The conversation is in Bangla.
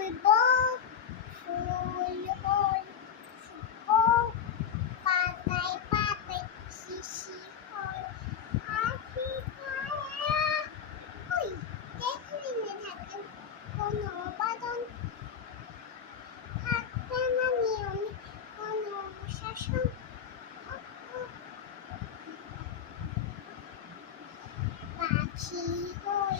উড়ব ফুল হই শুকো পাতায় পাতায় শিশি হয় পাখি ছায়া ওই যেখানে থাকেন কোনো বাদন থাকবে না নিয়মে কোনো শাসন পাখি হই